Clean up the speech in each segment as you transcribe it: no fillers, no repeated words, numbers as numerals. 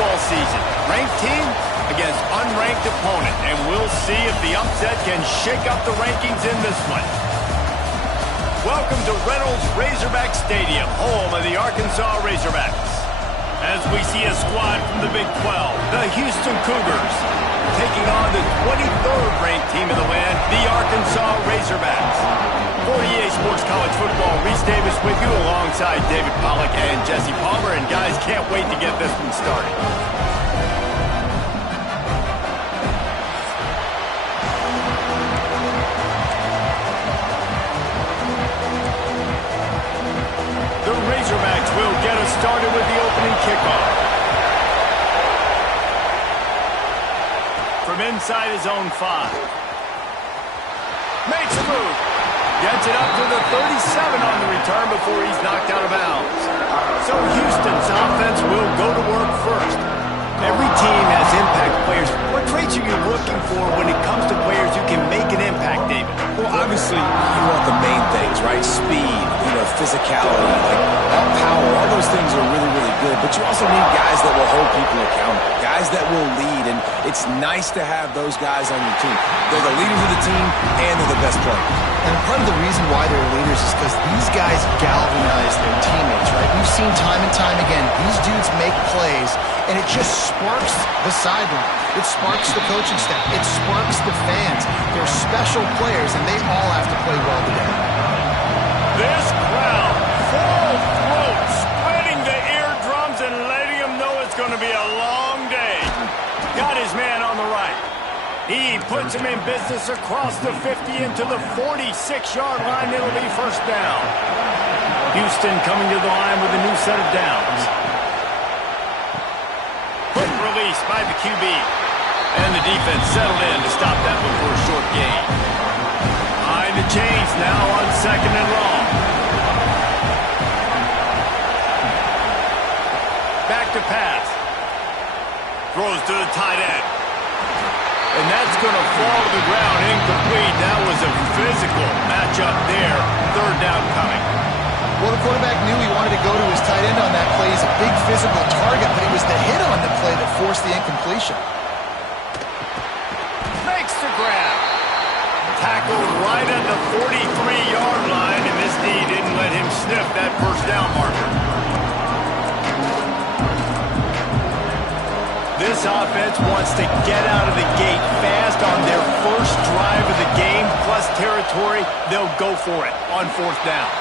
football season. Ranked team against unranked opponent, and we'll see if the upset can shake up the rankings in this one. Welcome to Reynolds Razorback Stadium, home of the Arkansas Razorbacks. As we see a squad from the Big 12, the Houston Cougars, taking on the 23rd ranked team in the land, the Arkansas Razorbacks. For EA Sports College Football, Reese Davis with you alongside David Pollack and Jesse Palmer. And guys, can't wait to get this one started. The Razorbacks will get us started with the opening kickoff. From inside his own 5. Makes a move. Gets it up to the 37 on the return before he's knocked out of bounds. So Houston's offense will go to work first. Every team has impact players. What traits are you looking for when it comes to players who can make an impact, David? Well, obviously, you want the main things, right? Speed, physicality, power. All those things are really, really good. But you also need guys that will hold people accountable, guys that will lead. And it's nice to have those guys on your team. They're the leaders of the team, and they're the best players. And part of the reason why they're leaders is because these guys galvanize their teammates, right? We've seen time and time again, these dudes make plays, and it just sparks the sideline. It sparks the coaching staff. It sparks the fans. They're special players, and they all have to play well together. This crowd, full throat, spreading the eardrums and letting them know it's going to be a long day. Got his man on the right. He puts him in business across the 50 into the 46-yard line. It'll be first down. Houston coming to the line with a new set of downs. Quick release by the QB. And the defense settled in to stop that before a short gain. Behind the chains now on 2nd and long. Back to pass. Throws to the tight end. And that's going to fall to the ground incomplete. That was a physical matchup there. 3rd down coming. Well, the quarterback knew he wanted to go to his tight end on that play. He's a big physical target, but it was the hit on the play that forced the incompletion. Makes the grab. Tackled right at the 43-yard line, and this D didn't let him sniff that first down marker. This offense wants to get out of the gate fast on their first drive of the game, plus territory. They'll go for it on 4th down.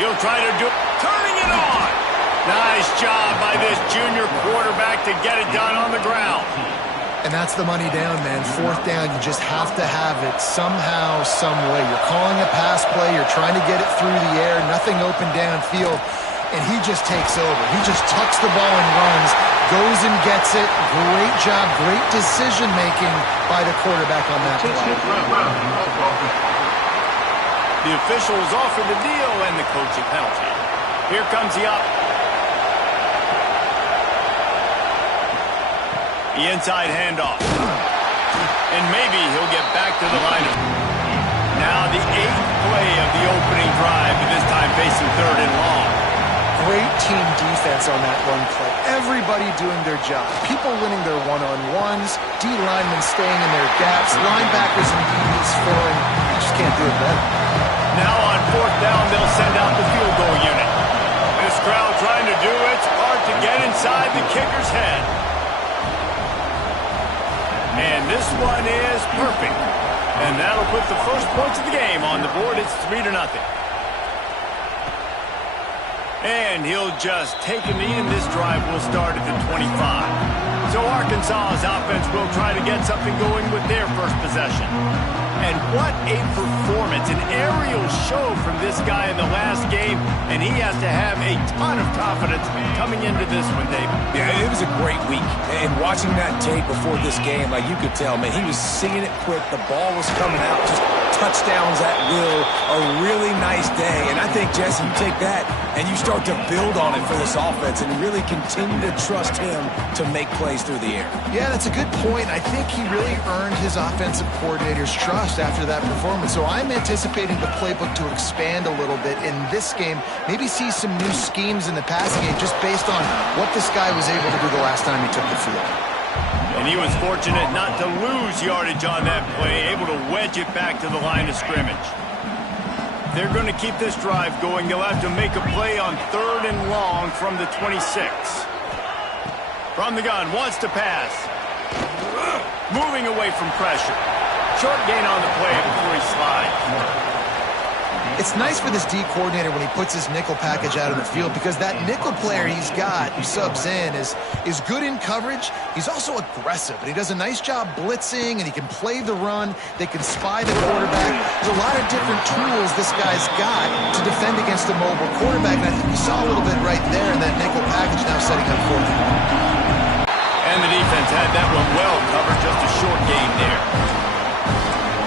He'll try to do it. Turning it on. Nice job by this junior quarterback to get it done on the ground. And that's the money down, man. 4th down, you just have to have it somehow, some way. You're calling a pass play. You're trying to get it through the air. Nothing open downfield. And he just takes over. He just tucks the ball and runs, goes and gets it. Great job, great decision-making by the quarterback on that play. The officials offer the deal and the coaching penalty. Here comes the inside handoff. And maybe he'll get back to the line. Now the 8th play of the opening drive, and this time facing 3rd and long. Great team defense on that run play. Everybody doing their job. People winning their one-on-ones. D linemen staying in their gaps. Linebackers and DBs filling. You just can't do it better. Now on 4th down, they'll send out the field goal unit. This crowd trying to do its part to get inside the kicker's head. And this one is perfect. And that'll put the first points of the game on the board. It's 3-0. And he'll just take a knee, and this drive will start at the 25. So Arkansas's offense will try to get something going with their first possession. And what a performance, an aerial show from this guy in the last game, and he has to have a ton of confidence coming into this one, David. Yeah, it was a great week. And watching that tape before this game, you could tell, man, he was seeing it quick. The ball was coming out just touchdowns at will, a really nice day. And I think, Jesse, you take that and you start to build on it for this offense and really continue to trust him to make plays through the air. Yeah, that's a good point. I think he really earned his offensive coordinator's trust after that performance. So I'm anticipating the playbook to expand a little bit in this game, maybe see some new schemes in the passing game just based on what this guy was able to do the last time he took the field. And he was fortunate not to lose yardage on that play, able to wedge it back to the line of scrimmage. They're going to keep this drive going. They'll have to make a play on 3rd and long from the 26. From the gun, wants to pass. Moving away from pressure. Short gain on the play before he slides. It's nice for this D coordinator when he puts his nickel package out on the field because that nickel player he's got who subs in is good in coverage. He's also aggressive, and he does a nice job blitzing, and he can play the run. They can spy the quarterback. There's a lot of different tools this guy's got to defend against a mobile quarterback, and I think we saw a little bit right there in that nickel package now setting up for him. And the defense had that one well covered, just a short gain there.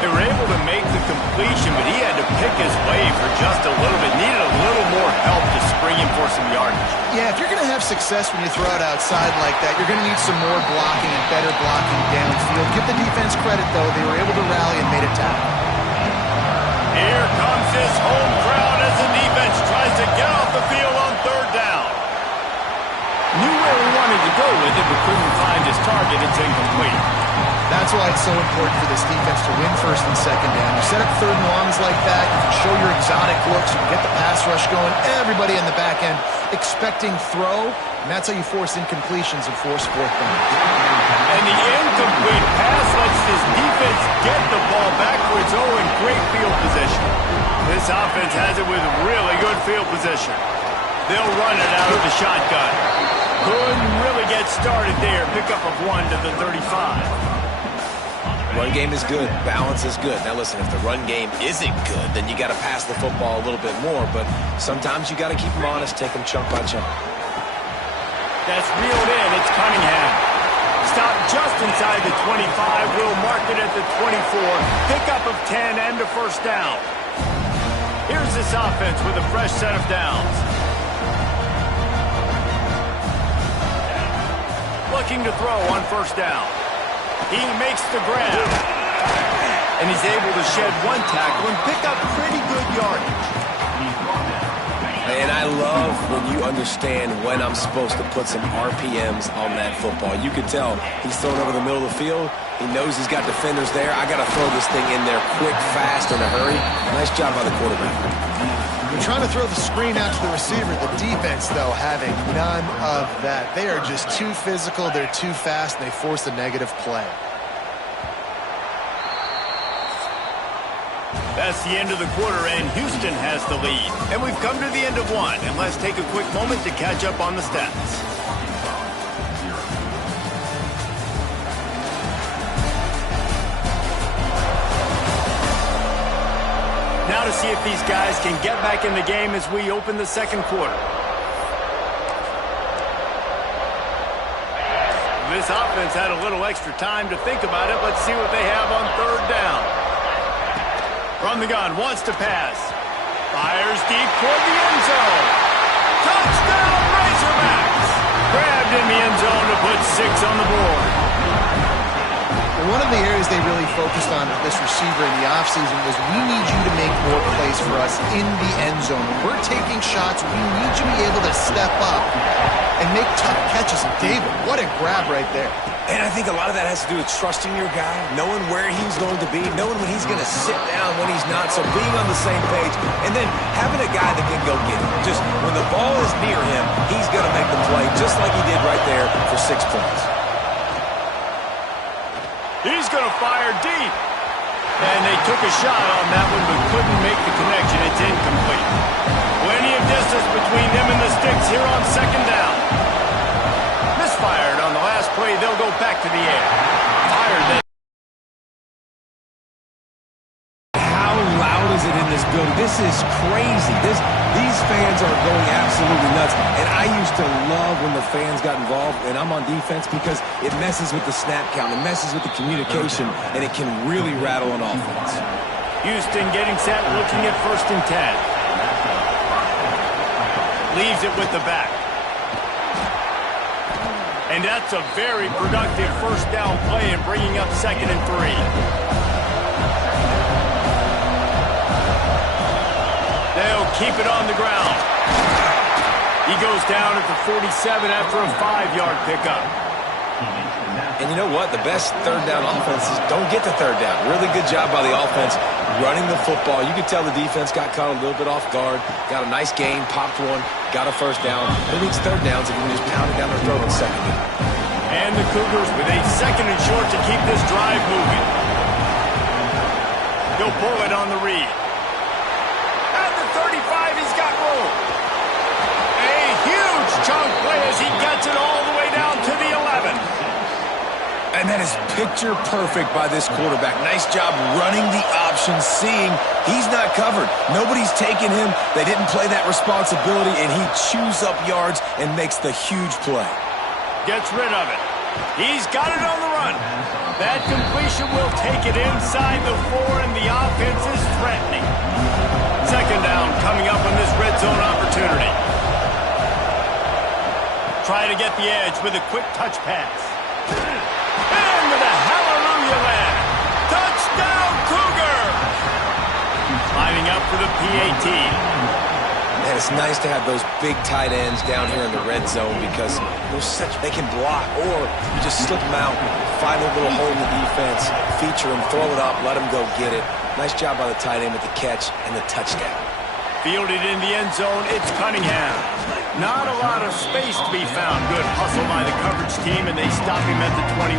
They were able to make the completion, but he had to pick his way for just a little bit. Needed a little more help to spring him for some yardage. Yeah, if you're going to have success when you throw it outside like that, you're going to need some more blocking and better blocking downfield. Give the defense credit, though. They were able to rally and made a tackle. Here comes his home crowd as the defense tries to get off the field on 3rd down. Knew where he wanted to go with it, but couldn't find his target. It's incomplete. That's why it's so important for this defense to win 1st and 2nd down. You set up 3rd and longs like that, you can show your exotic looks, you can get the pass rush going, everybody in the back end expecting throw, and that's how you force incompletions and force 4th down. And the incomplete pass lets this defense get the ball back for its own great field position. This offense has it with really good field position. They'll run it out of the shotgun. Couldn't really get started there. Pickup of 1 to the 35. Run game is good. Balance is good. Now listen, if the run game isn't good, then you got to pass the football a little bit more. But sometimes you got to keep them honest, take them chunk by chunk. That's reeled in. It's Cunningham. Stop just inside the 25. We'll mark it at the 24. Pickup of 10 and a 1st down. Here's this offense with a fresh set of downs. Looking to throw on 1st down. He makes the grab. And he's able to shed 1 tackle and pick up pretty good yardage. And I love when you understand when I'm supposed to put some RPMs on that football. You can tell he's thrown over the middle of the field. He knows he's got defenders there. I got to throw this thing in there quick, fast, in a hurry. Nice job by the quarterback. You're trying to throw the screen out to the receiver. The defense, though, having none of that. They are just too physical, they're too fast, and they force a negative play. That's the end of the quarter, and Houston has the lead. And we've come to the end of 1, and let's take a quick moment to catch up on the stats. Now to see if these guys can get back in the game as we open the 2nd quarter. This offense had a little extra time to think about it. Let's see what they have on 3rd down. From the gun, wants to pass. Fires deep toward the end zone. Touchdown, Razorbacks! Grabbed in the end zone to put 6 on the board. One of the areas they really focused on with this receiver in the offseason was we need you to make more plays for us in the end zone. When we're taking shots, we need you to be able to step up and make tough catches. And David, what a grab right there. And I think a lot of that has to do with trusting your guy, knowing where he's going to be, knowing when he's going to sit down, when he's not, so being on the same page, and then having a guy that can go get it. Just when the ball is near him, he's going to make the play just like he did right there for 6 points. He's going to fire deep. And they took a shot on that one, but couldn't make the connection. It's incomplete. Plenty of distance between them and the sticks here on 2nd down. Misfired on the last play. They'll go back to the air. Fired then. How loud is it in this building? This is crazy. These fans are going absolutely nuts. And I used to love when the fans got involved, and I'm on defense, because it messes with the snap count, it messes with the communication, and it can really rattle an offense. Houston getting set, looking at 1st and 10. Leaves it with the back. And that's a very productive 1st down play and bringing up 2nd and 3. They'll keep it on the ground. He goes down at the 47 after a 5-yard pickup. And you know what? The best 3rd down offenses don't get to 3rd down. Really good job by the offense running the football. You could tell the defense got caught a little bit off guard. Got a nice gain, popped one, got a 1st down. Who needs 3rd downs if you can just pound it down their throat on 2nd down? And the Cougars with a 2nd and short to keep this drive moving. He'll pull it on the read. At the 35, he's got room. A huge chunk play as he gets it all the way down to the 11. And that is picture perfect by this quarterback. Nice job running the option, seeing he's not covered. Nobody's taking him. They didn't play that responsibility, and he chews up yards and makes the huge play. Gets rid of it. He's got it on the run. That completion will take it inside the 4, and the offense is threatening. 2nd down coming up on this red zone opportunity. Try to get the edge with a quick touch pass. And with a hallelujah land. Touchdown, Cougar! Lining up for the PAT. And it's nice to have those big tight ends down here in the red zone because they can block, or you just slip them out, find a little hole in the defense, feature them, throw it up, let them go get it. Nice job by the tight end with the catch and the touchdown. Fielded in the end zone, it's Cunningham. Not a lot of space to be found. Good hustle by the coverage team, and they stop him at the 21.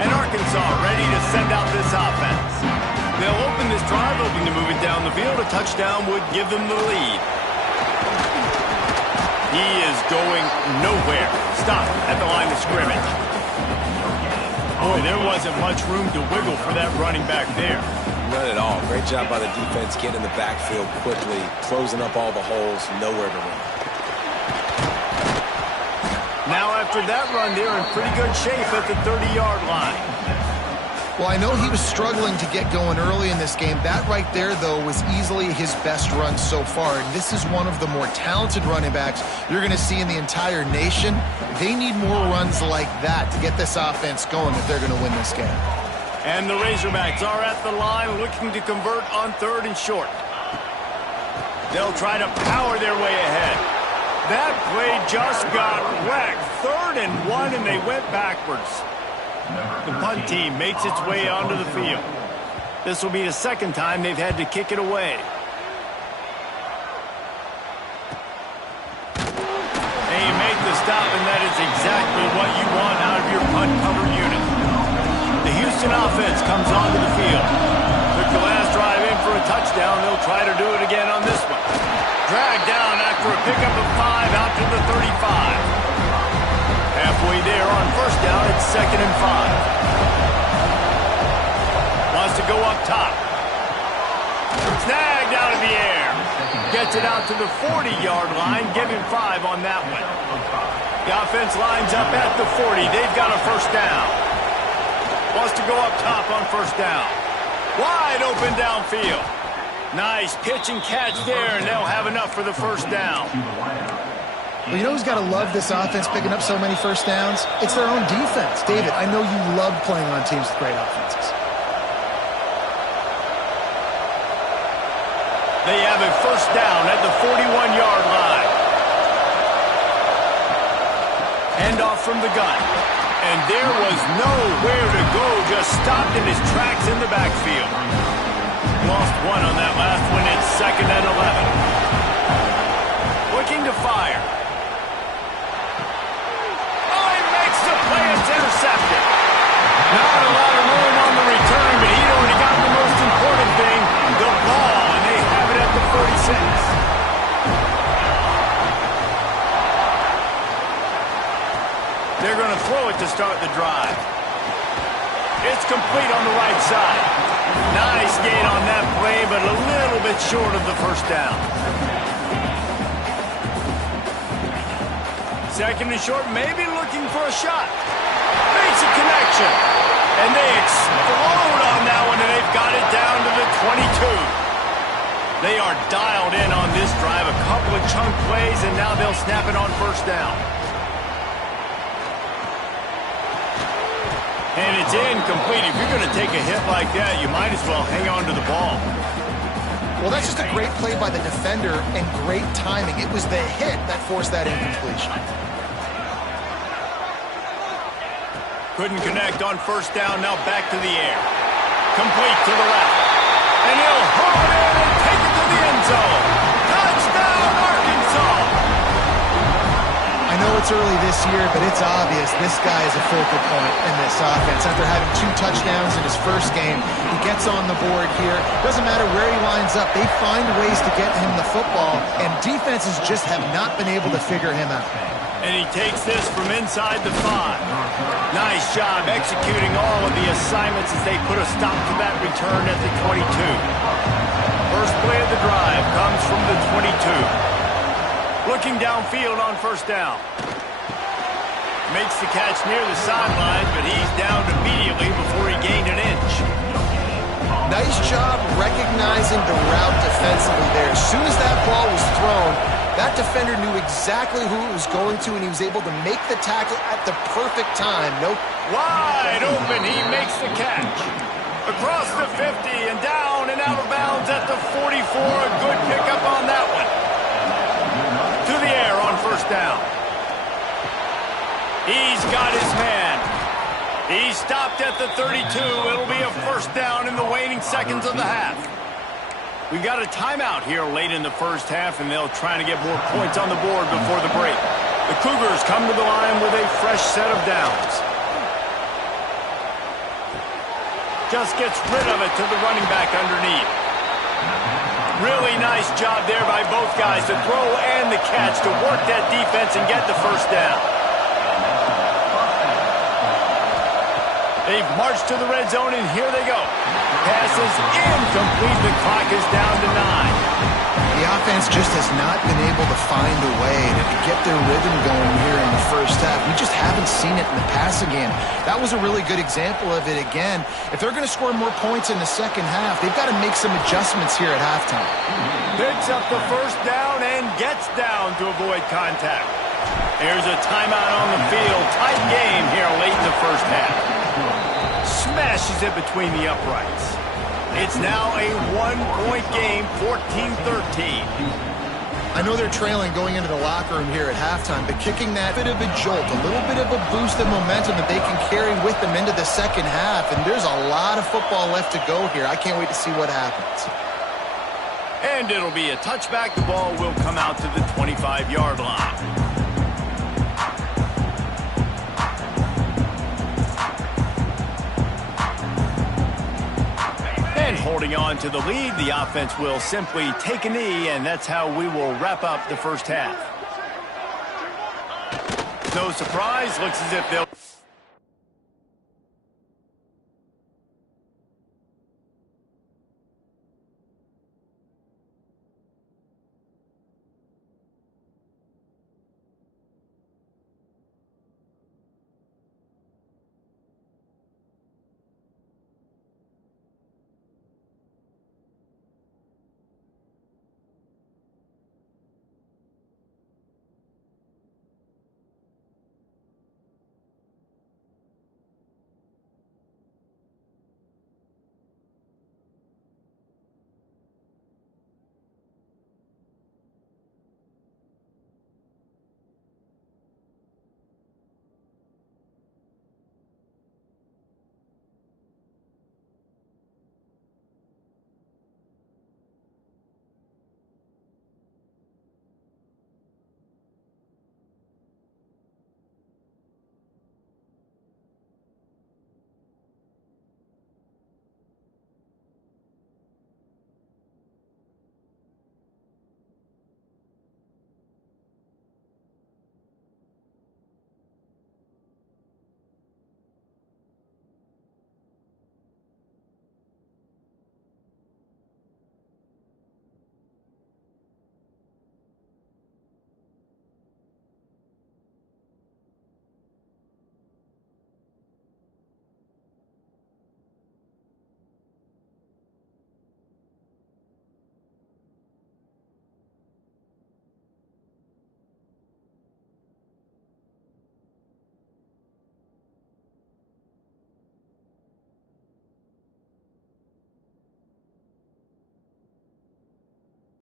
And Arkansas ready to send out this offense. They'll open this drive, hoping to move it down the field. A touchdown would give them the lead. He is going nowhere. Stop at the line of scrimmage. Boy, there wasn't much room to wiggle for that running back there. Not at all. Great job by the defense getting in the backfield quickly, closing up all the holes, nowhere to run. Now after that run, they're in pretty good shape at the 30-yard line. Well, I know he was struggling to get going early in this game. That right there, though, was easily his best run so far. And this is one of the more talented running backs you're going to see in the entire nation. They need more runs like that to get this offense going if they're going to win this game. And the Razorbacks are at the line looking to convert on 3rd and short. They'll try to power their way ahead. That play just got wrecked. 3rd and 1, and they went backwards. The punt team makes its way onto the field. This will be the 2nd time they've had to kick it away. And you make the stop, and that is exactly what you want out of your punt cover unit. The Houston offense comes onto the field. Took the last drive in for a touchdown. They'll try to do it again on this one. Dragged down after a pickup of 5 out to the 35. Halfway there on 1st down, it's 2nd and 5. Wants to go up top. Snagged out of the air. Gets it out to the 40-yard line. Give him 5 on that one. The offense lines up at the 40. They've got a 1st down. Wants to go up top on 1st down. Wide open downfield. Nice pitch and catch there, and they'll have enough for the 1st down. Well, you know who's got to love this offense picking up so many 1st downs? It's their own defense. David, I know you love playing on teams with great offenses. They have a 1st down at the 41-yard line. Handoff from the gun. And there was nowhere to go, just stopped in his tracks in the backfield. Lost 1 on that last one. It's 2nd and 11. Looking to fire. It's intercepted. Not a lot of room on the return, but he'd already got the most important thing, the ball, and they have it at the 46. They're going to throw it to start the drive. It's complete on the right side. Nice gain on that play, but a little bit short of the 1st down. 2nd and short, maybe looking for a shot. Makes a connection. And they explode on that one, and they've got it down to the 22. They are dialed in on this drive. A couple of chunk plays, and now they'll snap it on first down. And it's incomplete. If you're going to take a hit like that, you might as well hang on to the ball. Well, that's just a great play by the defender and great timing. It was the hit that forced that incompletion. Couldn't connect on first down. Now back to the air. Complete to the left. And he'll haul it in and take it to the end zone. Touchdown, Arkansas! I know it's early this year, but it's obvious this guy is a focal point in this offense. After having 2 touchdowns in his first game, he gets on the board here. Doesn't matter where he lines up. They find ways to get him the football, and defenses just have not been able to figure him out. And he takes this from inside the 5. Nice job executing all of the assignments as they put a stop to that return at the 22. First play of the drive comes from the 22. Looking downfield on first down. Makes the catch near the sideline, but he's down immediately before he gained an inch. Nice job recognizing the route defensively there. As soon as that ball was thrown, that defender knew exactly who it was going to, and he was able to make the tackle at the perfect time. Wide open, he makes the catch. Across the 50 and down and out of bounds at the 44. A good pickup on that one. To the air on first down. He's got his man. He stopped at the 32. It'll be a first down in the waning seconds of the half. We've got a timeout here late in the first half, and they'll try to get more points on the board before the break. The Cougars come to the line with a fresh set of downs. Just gets rid of it to the running back underneath. Really nice job there by both guys, the throw and the catch, to work that defense and get the first down. They've marched to the red zone, and here they go. Pass is incomplete. The clock is down to 9. The offense just has not been able to find a way to get their rhythm going here in the first half. We just haven't seen it in the passing game. That was a really good example of it again. If they're going to score more points in the second half, they've got to make some adjustments here at halftime. Picks up the first down and gets down to avoid contact. Here's a timeout on the field. Tight game here late in the first half. Smashes it between the uprights. It's now a 1-point game, 14-13. I know they're trailing going into the locker room here at halftime, but kicking that bit of a jolt, a little bit of a boost of momentum that they can carry with them into the second half, and there's a lot of football left to go here. I can't wait to see what happens. And it'll be a touchback. The ball will come out to the 25-yard line. And holding on to the lead, the offense will simply take a knee, and that's how we will wrap up the first half. No surprise, looks as if they'll...